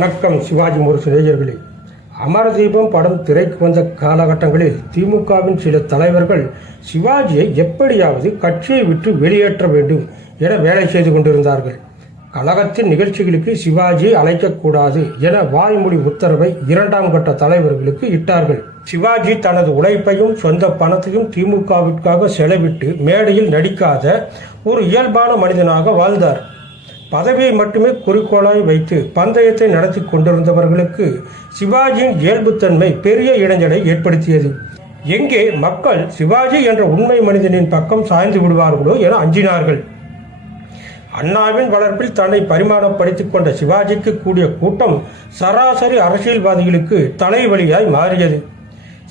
வணக்கம் சிவாஜி முரசு நேயர்களே அமரதீபம் படம் திரைக்கு வந்த காலகட்டங்களில் திமுகவின் சில தலைவர்கள் சிவாஜியை எப்படியாவது கட்சியை விட்டு வெளியேற்ற வேண்டும் என வேலை செய்து கொண்டிருந்தார்கள். கழகத்தின் நிகழ்ச்சிகளுக்கு சிவாஜியை அழைக்கக்கூடாது என வாய்மொழி உத்தரவை இரண்டாம் கட்ட தலைவர்களுக்கு இட்டார்கள். சிவாஜி தனது உழைப்பையும் சொந்த பணத்தையும் திமுகவிற்காக செலவிட்டு மேடையில் நடிக்காத ஒரு இயல்பான மனிதனாக வாழ்ந்தார். பதவியை மட்டுமே குறிக்கோளாய் வைத்து பந்தயத்தை நடத்தி கொண்டிருந்தவர்களுக்கு சிவாஜியின் இயல்புத்தன்மை பெரிய இடைஞ்சலை ஏற்படுத்தியது. எங்கே மக்கள் சிவாஜி என்ற உண்மை மனிதனின் பக்கம் சாய்ந்து விடுவார்களோ என அஞ்சினார்கள். அண்ணாவின் வளர்ப்பில் தன்னை பரிமாணப்படுத்திக் கொண்ட சிவாஜிக்கு கூடிய கூட்டம் சராசரி அரசியல்வாதிகளுக்கு தலைவலியாய் மாறியது.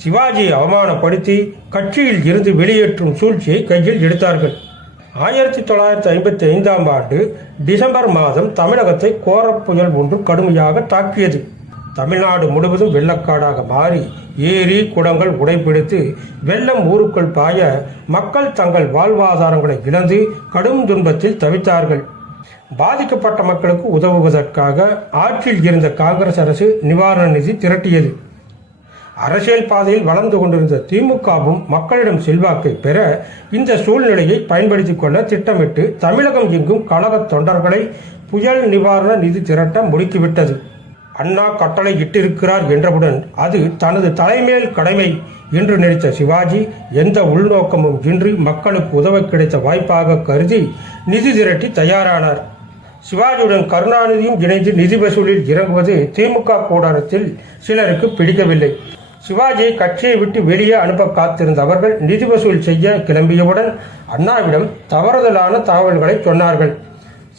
சிவாஜியை அவமானப்படுத்தி கட்சியில் இருந்து வெளியேற்றும் சூழ்ச்சியை கையில் எடுத்தார்கள். ஆயிரத்தி தொள்ளாயிரத்தி ஐம்பத்தி ஐந்தாம் ஆண்டு டிசம்பர் மாதம் தமிழகத்தை கோரப் புயல் ஒன்று கடுமையாக தாக்கியது. தமிழ்நாடு முழுவதும் வெள்ளக்காடாக மாறி ஏரி குளங்கள் உடைப்பிடித்து வெள்ளம் ஊருக்குள் பாய மக்கள் தங்கள் வாழ்வாதாரங்களை இழந்து கடும் துன்பத்தில் தவித்தார்கள். பாதிக்கப்பட்ட மக்களுக்கு உதவுவதற்காக ஆட்சியில் இருந்த காங்கிரஸ் அரசு நிவாரண நிதி திரட்டியது. அரசியல் பாதையில் வளர்ந்து கொண்டிருந்த திமுகவும் மக்களிடம் செல்வாக்கை பெற இந்த சூழ்நிலையை பயன்படுத்திக் கொள்ள திட்டமிட்டு தமிழகம் எங்கும் கழக தொண்டர்களை புயல் நிவாரண நிதி திரட்ட முடுக்கிவிட்டது. அண்ணா கட்டளை இட்டிருக்கிறார் என்றவுடன் அது தனது தலைமேல் கடமை என்று நினைத்த சிவாஜி எந்த உள்நோக்கமும் இன்றி மக்களுக்கு உதவ கிடைத்த வாய்ப்பாக கருதி நிதி திரட்டி தயாரானார். சிவாஜியுடன் கருணாநிதியும் இணைந்து நிதி வசூலில் இறங்குவது திமுக கூடாரத்தில் சிலருக்கு பிடிக்கவில்லை. சிவாஜியை கட்சியை விட்டு வெளியே அனுப்ப காத்திருந்த அவர்கள் நிதி வசூல் செய்ய கிளம்பியவுடன் அண்ணாவிடம் தவறுதலான தகவல்களை சொன்னார்கள்.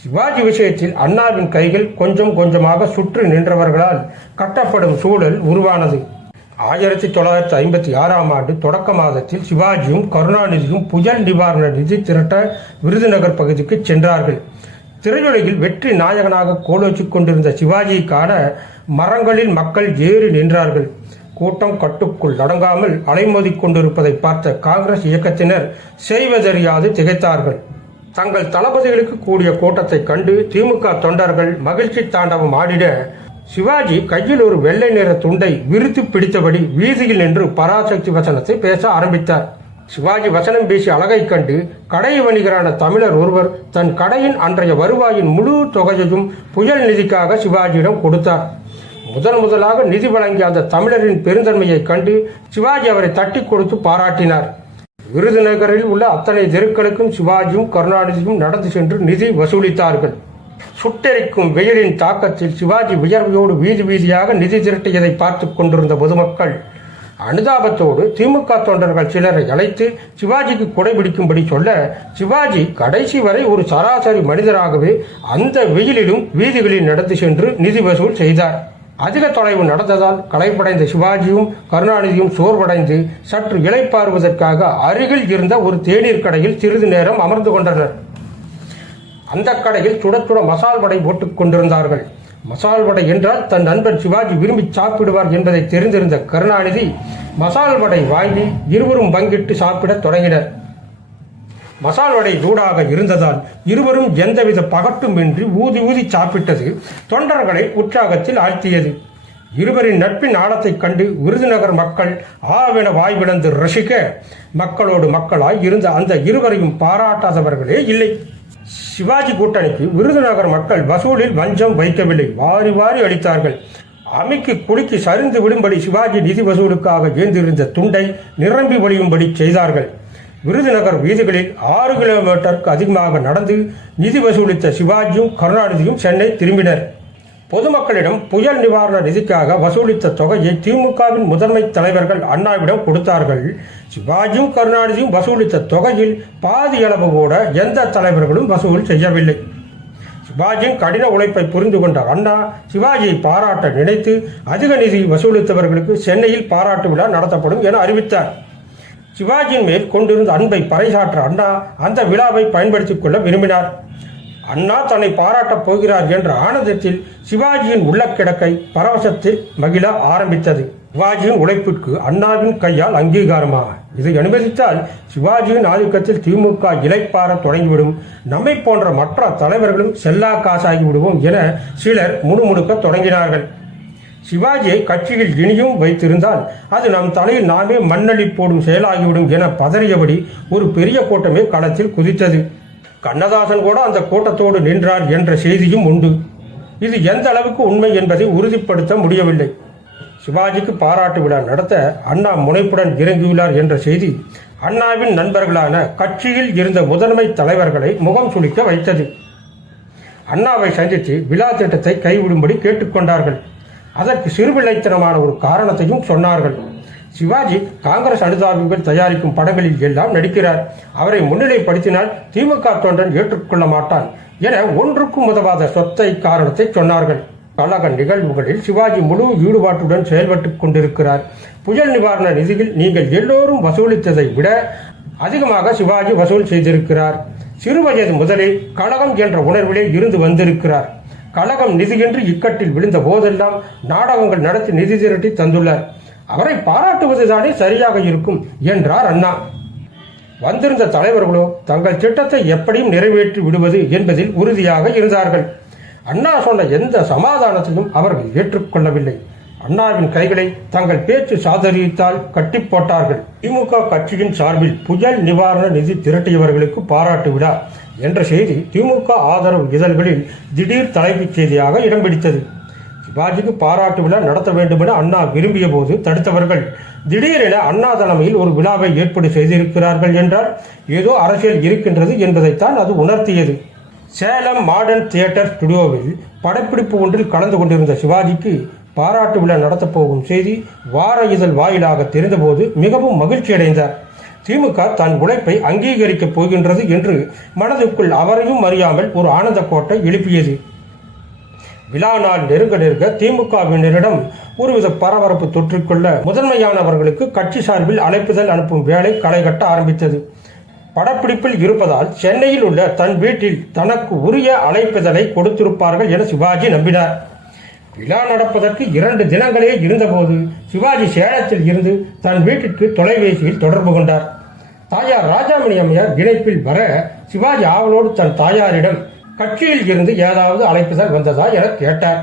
சிவாஜி விஷயத்தில் அண்ணாவின் கைகள் கொஞ்சம் கொஞ்சமாக சுற்றி நின்றவர்களால் கட்டப்படும் சூழல் உருவானது. ஆயிரத்தி தொள்ளாயிரத்தி ஐம்பத்தி ஆறாம் ஆண்டு தொடக்க மாதத்தில் சிவாஜியும் கருணாநிதியும் புயல் நிவாரண நிதி திரட்ட விருதுநகர் பகுதிக்கு சென்றார்கள். திரையுலகில் வெற்றி நாயகனாக கோலோச்சிக் கொண்டிருந்த சிவாஜியை காண மரங்களில் மக்கள் ஏறி நின்றார்கள். கூட்டம் கட்டுக்குள் அடங்காமல் அலைமோதிக் கொண்டிருப்பதை பார்த்த காங்கிரஸ் இயக்கத்தினர் செய்வதறியாது திகைத்தார்கள். தங்கள் தளபதிகளுக்கு கூடிய கூட்டத்தை கண்டு திமுக தொண்டர்கள் மகிழ்ச்சி தாண்டவம் ஆடிட சிவாஜி கையில் ஒரு வெள்ளை நிற துண்டை விரித்து பிடித்தபடி வீதியில் நின்று பராசக்தி வசனத்தை பேச ஆரம்பித்தார். சிவாஜி வசனம் பேசி அழகை கண்டு கடை வணிகரான தமிழர் ஒருவர் தன் கடையின் அன்றைய வருவாயின் முழு தொகையையும் புயல் நிதிக்காக சிவாஜியிடம் கொடுத்தார். முதன் முதலாக நிதி வழங்கிய அந்த தமிழரின் பெருந்தன்மையை கண்டு சிவாஜி அவரை தட்டி கொடுத்து பாராட்டினார். விருதுநகரில் உள்ள அத்தனை தெருக்களுக்கும் சிவாஜியும் கருணாநிதியும் நடந்து சென்று நிதி வசூலித்தார்கள். சுட்டெரிக்கும் வெயிலின் தாக்கத்தில் சிவாஜி உயர்வையோடு வீதி வீதியாக நிதி திரட்டியதை பார்த்து கொண்டிருந்த பொதுமக்கள் அனுதாபத்தோடு திமுக தொண்டர்கள் சிலரை அழைத்து சிவாஜிக்கு கொடைபிடிக்கும்படி சொல்ல சிவாஜி கடைசி வரை ஒரு சராசரி மனிதராகவே அந்த வெயிலிலும் வீதிகளில் நடந்து சென்று நிதி வசூல் செய்தார். அதிக தொலைவு நடந்ததால் களைப்படைந்த சிவாஜியும் கருணாநிதியும் சோர்வடைந்து சற்று இளைப்பாறுவதற்காக அருகில் இருந்த ஒரு தேநீர் கடையில் சிறிது நேரம் அமர்ந்து கொண்டனர். அந்த கடையில் சுட சுட மசால் வடை போட்டுக் கொண்டிருந்தார்கள். மசால் வடை என்றால் தன் நண்பர் சிவாஜி விரும்பி சாப்பிடுவார் என்பதை தெரிந்திருந்த கருணாநிதி மசால் வடை வாங்கி இருவரும் பங்கிட்டு சாப்பிடத் தொடங்கினர். மசால் வடை சூடாக இருந்ததால் இருவரும் எந்தவித பகட்டுமின்றி ஊதி ஊதி சாப்பிட்டது தொண்டர்களை உற்சாகத்தில் ஆழ்த்தியது. இருவரின் நட்பின் ஆழத்தைக் கண்டு விருதுநகர் மக்கள் ஆவென வாய்விழந்து ரசிக்க மக்களோடு மக்களாய் இருந்த அந்த இருவரையும் பாராட்டாதவர்களே இல்லை. சிவாஜி கூட்டணிக்கு விருதுநகர் மக்கள் வசூலில் வஞ்சம் வைக்கவில்லை. வாரி வாரி அளித்தார்கள் அமைக்கு குலுக்கி சரிந்து விடும்படி சிவாஜி நிதி வசூலுக்காக ஏந்திருந்த துண்டை நிரம்பி வழியும்படி செய்தார்கள். விருதுநகர் வீதிகளில் ஆறு கிலோமீட்டருக்கு அதிகமாக நடந்து நிதி வசூலித்த சிவாஜியும் கருணாநிதியும் சென்னை திரும்பினர். பொதுமக்களிடம் புயல் நிவாரண நிதிக்காக வசூலித்த தொகையை திமுகவின் முதன்மை தலைவர்கள் அண்ணாவிடம் கொடுத்தார்கள். சிவாஜியும் கருணாநிதியும் வசூலித்த தொகையில் பாதி அளவு கூட எந்த தலைவர்களும் வசூல் செய்யவில்லை. சிவாஜியின் கடின உழைப்பை புரிந்து கொண்ட அண்ணா சிவாஜியை பாராட்ட நினைத்து அதிக நிதி வசூலித்தவர்களுக்கு சென்னையில் பாராட்டு விழா நடத்தப்படும் என அறிவித்தார். சிவாஜியின் மேல் கொண்டிருந்த அன்பை பறைசாற்ற அண்ணா அந்த விழாவை பயன்படுத்திக் கொள்ள விரும்பினார். அண்ணா தன்னை பாராட்டப் போகிறார் என்ற ஆனந்தத்தில் சிவாஜியின் உள்ளக்கிடக்கை பரவசத்தில் மகிழ ஆரம்பித்தது. சிவாஜியின் உழைப்பிற்கு அண்ணாவின் கையால் அங்கீகாரமா? இதை அனுமதித்தால் சிவாஜியின் ஆதிக்கத்தில் திமுக இலைப்பார தொடங்கிவிடும். நம்மை போன்ற மற்ற தலைவர்களும் செல்லா காசாகி விடுவோம் என சிலர் முணுமுணுக்க தொடங்கினார்கள். சிவாஜியை கட்சியில் இனியும் வைத்திருந்தால் அது நம் தலையில் நாமே மண்ணளி போடும் செயலாகிவிடும் என பதறியபடி ஒரு பெரிய கூட்டமே களத்தில் குதித்தது. கண்ணதாசன் கூட அந்த கூட்டத்தோடு நின்றார் என்ற செய்தியும் உண்டு. இது எந்த அளவுக்கு உண்மை என்பதை உறுதிப்படுத்த முடியவில்லை. சிவாஜிக்கு பாராட்டு விழா நடத்த அண்ணா முனைப்புடன் இறங்கியுள்ளார் என்ற செய்தி அண்ணாவின் நண்பர்களான கட்சியில் இருந்த முதன்மை தலைவர்களை முகம் சுளிக்க வைத்தது. அண்ணாவை சந்தித்து விழா திட்டத்தை கைவிடும்படி கேட்டுக்கொண்டார்கள். அதற்கு சிறுபிள்ளைத்தனமான ஒரு காரணத்தையும் சொன்னார்கள். சிவாஜி காங்கிரஸ் அனுதாபிகள் தயாரிக்கும் படங்களில் எல்லாம் நடிக்கிறார். அவரை முன்னிலைப்படுத்தினால் திமுக தொண்டன் ஏற்றுக்கொள்ள மாட்டான் என ஒன்றுக்கும் உதவாத சொத்தை காரணத்தை சொன்னார்கள். கழக நிகழ்வுகளில் சிவாஜி முழு ஈடுபாட்டுடன் செயல்பட்டுக் கொண்டிருக்கிறார். புயல் நிவாரண நிதியில் நீங்கள் எல்லோரும் வசூலித்ததை விட அதிகமாக சிவாஜி வசூல் செய்திருக்கிறார். சிறுவயது முதலே கழகம் என்ற உணர்விலே இருந்து வந்திருக்கிறார். கழகம் நிதியின்றி இக்கட்டில் விழுந்த போதெல்லாம் நாடகங்கள் நடத்தி நிதி திரட்டி தந்துள்ளார். அவரை பாராட்டுவதுதானே சரியாக இருக்கும் என்றார் அண்ணா. வந்திருந்த தலைவர்களோ தங்கள் திட்டத்தை எப்படியும் நிறைவேற்றி விடுவது என்பதில் உறுதியாக இருந்தார்கள். அண்ணா சொன்ன எந்த சமாதானத்தையும் அவர்கள் ஏற்றுக்கொள்ளவில்லை. அண்ணாவின் கைகளை தங்கள் பேச்சு சாதரித்தால் கட்டி போட்டார்கள். திமுக கட்சியின் சார்பில் புயல் நிவாரண நிதி திரட்டியவர்களுக்கு பாராட்டு விழா. என்ற செய்தி திமுக ஆதரவு இதழ்களில் திடீர் தலைப்புச் செய்தியாக இடம் பிடித்தது. சிவாஜிக்கு பாராட்டு விழா நடத்த வேண்டுமென அண்ணா விரும்பிய போது தடுத்தவர்கள் திடீரென அண்ணா தலைமையில் ஒரு விழாவை ஏற்பாடு செய்திருக்கிறார்கள் என்றால் ஏதோ அரசியல் இருக்கின்றது என்பதைத்தான் அது உணர்த்தியது. சேலம் மாடர்ன் தியேட்டர் ஸ்டுடியோவில் படப்பிடிப்பு ஒன்றில் கலந்து கொண்டிருந்த சிவாஜிக்கு பாராட்டு விழா நடத்தப் போகும் செய்தி வார இதழ் வாயிலாக தெரிந்தபோது மிகவும் மகிழ்ச்சி அடைந்தார் திமுக தன் உழைப்பை அங்கீகரிக்கப் போகின்றது என்று மனதுக்குள் அவரையும் அறியாமல் ஒரு ஆனந்த கோட்டை எழுப்பியது. விழா நாள் நெருங்க நெருங்க திமுகவினரிடம் ஒருவித பரபரப்பு தொற்றுக்கொள்ள முதன்மையானவர்களுக்கு கட்சி சார்பில் அழைப்புதல் அனுப்பும் வேலை களைகட்ட ஆரம்பித்தது. படப்பிடிப்பில் இருப்பதால் சென்னையில் உள்ள தன் வீட்டில் தனக்கு உரிய அழைப்புதலை கொடுத்திருப்பார்கள் என சிவாஜி நம்பினார். விழா நடப்பதற்கு இரண்டு தினங்களே இருந்தபோது சிவாஜி சேலத்தில் இருந்து தன் வீட்டிற்கு தொலைபேசியில் தொடர்பு கொண்டார். தாயார் ராஜாமணி அம்மையார் இணைப்பில் வர சிவாஜி ஆவலோடு தன் தாயாரிடம் கட்சியில் இருந்து ஏதாவது அழைப்புதல் வந்ததா என கேட்டார்.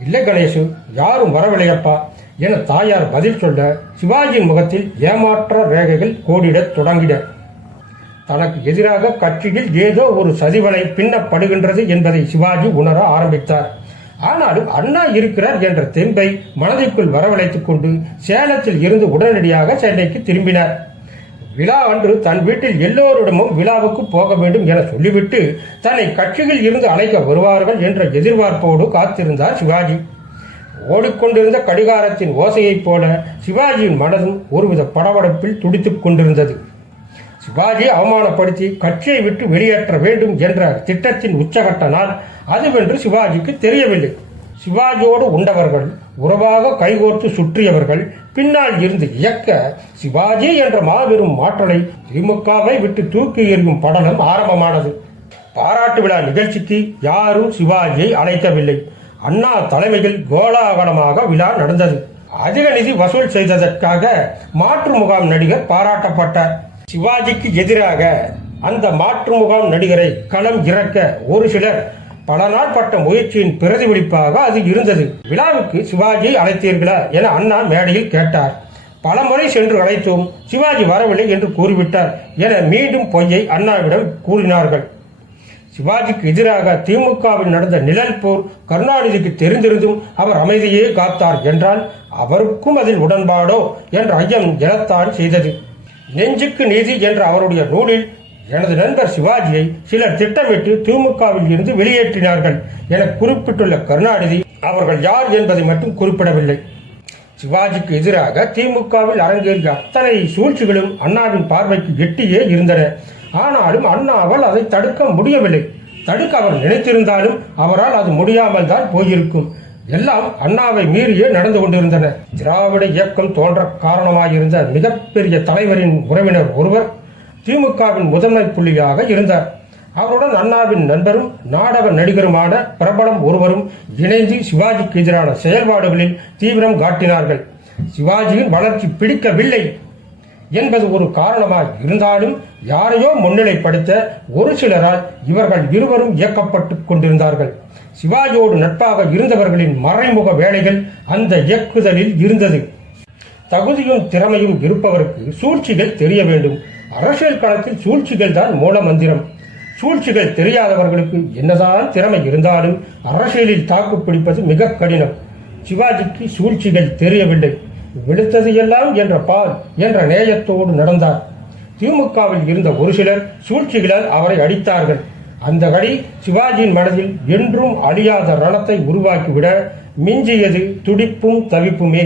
இல்லை கணேசு யாரும் வரவில்லையப்பா என தாயார் பதில் சொல்ல சிவாஜியின் முகத்தில் ஏமாற்ற ரேகைகள் கோடிடத் தொடங்கின. தனக்கு எதிராக கட்சியில் ஏதோ ஒரு சதிவலை பின்னப்படுகின்றது என்பதை சிவாஜி உணர ஆரம்பித்தார். ஆனாலும் அண்ணா இருக்கிறார் என்ற தெம்பை மனதிற்குள் வரவழைத்துக் கொண்டு சேலத்தில் இருந்து உடனடியாக சென்னைக்கு திரும்பினார். விழா அன்று தன் வீட்டில் எல்லோரிடமும் விழாவுக்கு போக வேண்டும் என சொல்லிவிட்டு தன்னை கட்சியில் இருந்து அழைக்க வருவார்கள் என்ற எதிர்பார்ப்போடு காத்திருந்தார் சிவாஜி. ஓடிக்கொண்டிருந்த கடிகாரத்தின் ஓசையைப் போல சிவாஜியின் மனதும் ஒருவித படபடப்பில் துடித்துக் கொண்டிருந்தது. சிவாஜி அவமானப்படுத்தி கட்சியை விட்டு வெளியேற்ற வேண்டும் என்ற திட்டத்தின் உச்சகட்ட நாள் அதுவென்று சிவாஜிக்கு தெரியவில்லை. சிவாஜியோடு உண்டவர்கள் உறவாக கைகோர்த்து சுற்றியவர்கள் பின்னால் இருந்து இயக்க சிவாஜி என்ற மாபெரும் மாற்றலை திமுகவை விட்டு தூக்கி எறியும் படலம் ஆரம்பமானது. பாராட்டு விழா நிகழ்ச்சிக்கு யாரும் சிவாஜியை அழைக்கவில்லை. அண்ணா தலைமையில் கோலாகலமாக விழா நடந்தது. அதிக நிதி வசூல் செய்ததற்காக மாற்று முகாம் நடிகர் பாராட்டப்பட்டார். சிவாஜிக்கு எதிராக அந்த மாற்று முகாம் நடிகரை களம் இறக்க ஒரு சிலர் பல நாள் பட்ட முயற்சியின் பிரதிபலிப்பாக அது இருந்தது. விழாவுக்கு சிவாஜியை அழைத்தீர்களா என அண்ணா மேடையில் கேட்டார். பல முறை சென்று அழைத்தோம் சிவாஜி வரவில்லை என்று கூறிவிட்டார் என மீண்டும் பொய்யை அண்ணாவிடம் கூறினார்கள். சிவாஜிக்கு எதிராக திமுகவில் நடந்த நிழல் போர் கருணாநிதிக்கு தெரிந்திருந்தும் அவர் அமைதியே காத்தார் என்றால் அவருக்கும் அதில் உடன்பாடோ என்ற ஐயம் எழத்தான் செய்தது. நெஞ்சுக்கு நீதி என்ற அவருடைய நூலில் எனது நண்பர் சிவாஜியை சிலர் திட்டமிட்டு திமுகவில் இருந்து வெளியேற்றினார்கள் என குறிப்பிட்டுள்ள கருணாநிதி அவர்கள் யார் என்பதை மட்டும் குறிப்பிடவில்லை. சிவாஜிக்கு எதிராக திமுகவில் அரங்கேறிய அத்தனை சூழ்ச்சிகளும் அண்ணாவின் பார்வைக்கு எட்டியே இருந்தன. ஆனாலும் அண்ணாவால் அதை தடுக்க முடியவில்லை. தடுக்க அவர் நினைத்திருந்தாலும் அவரால் அது முடியாமல் தான் போயிருக்கும். எல்லாம் அண்ணாவை மீறியே நடந்து கொண்டிருந்தன. திராவிட இயக்கம் தோன்ற காரணமாயிருந்த மிகப்பெரிய தலைவரின் உறவினர் ஒருவர் திமுகவின் முதன்மை புள்ளியாக இருந்தார். அவருடன் அண்ணாவின் நண்பரும் நாடக நடிகருமான பிரபலம் ஒருவரும் இணைந்து சிவாஜிக்கு எதிரான செயல்பாடுகளில் தீவிரம் காட்டினார்கள். சிவாஜியின் வளர்ச்சி பிடிக்கவில்லை. என்பது ஒரு காரணமாய் இருந்தாலும் யாரையோ முன்னிலைப்படுத்த ஒரு சிலரால் இவர்கள் இருவரும் இயக்கப்பட்டுக் கொண்டிருந்தார்கள். சிவாஜியோடு நட்பாக இருந்தவர்களின் மறைமுக வேலைகள் அந்த இயக்குதலில் இருந்தது. தகுதியும் திறமையும் இருப்பவருக்கு சூழ்ச்சிகள் தெரிய வேண்டும். அரசியல் களத்தில் சூழ்ச்சிகள் தான் மூல மந்திரம். சூழ்ச்சிகள் தெரியாதவர்களுக்கு என்னதான் திறமை இருந்தாலும் அரசியலில் தாக்கு பிடிப்பது மிக கடினம். சிவாஜிக்கு சூழ்ச்சிகள் தெரியவில்லை. வெளுத்தது எல்லாம் என்ற பால் என்ற நேயத்தோடு நடந்தார். திமுகவில் இருந்த ஒரு சிலர் சூழ்ச்சிகளால் அவரை அடித்தார்கள். அந்த வழி சிவாஜியின் மனதில் என்றும் அழியாத ரணத்தை உருவாக்கிவிட மிஞ்சியது துடிப்பும் தவிப்புமே.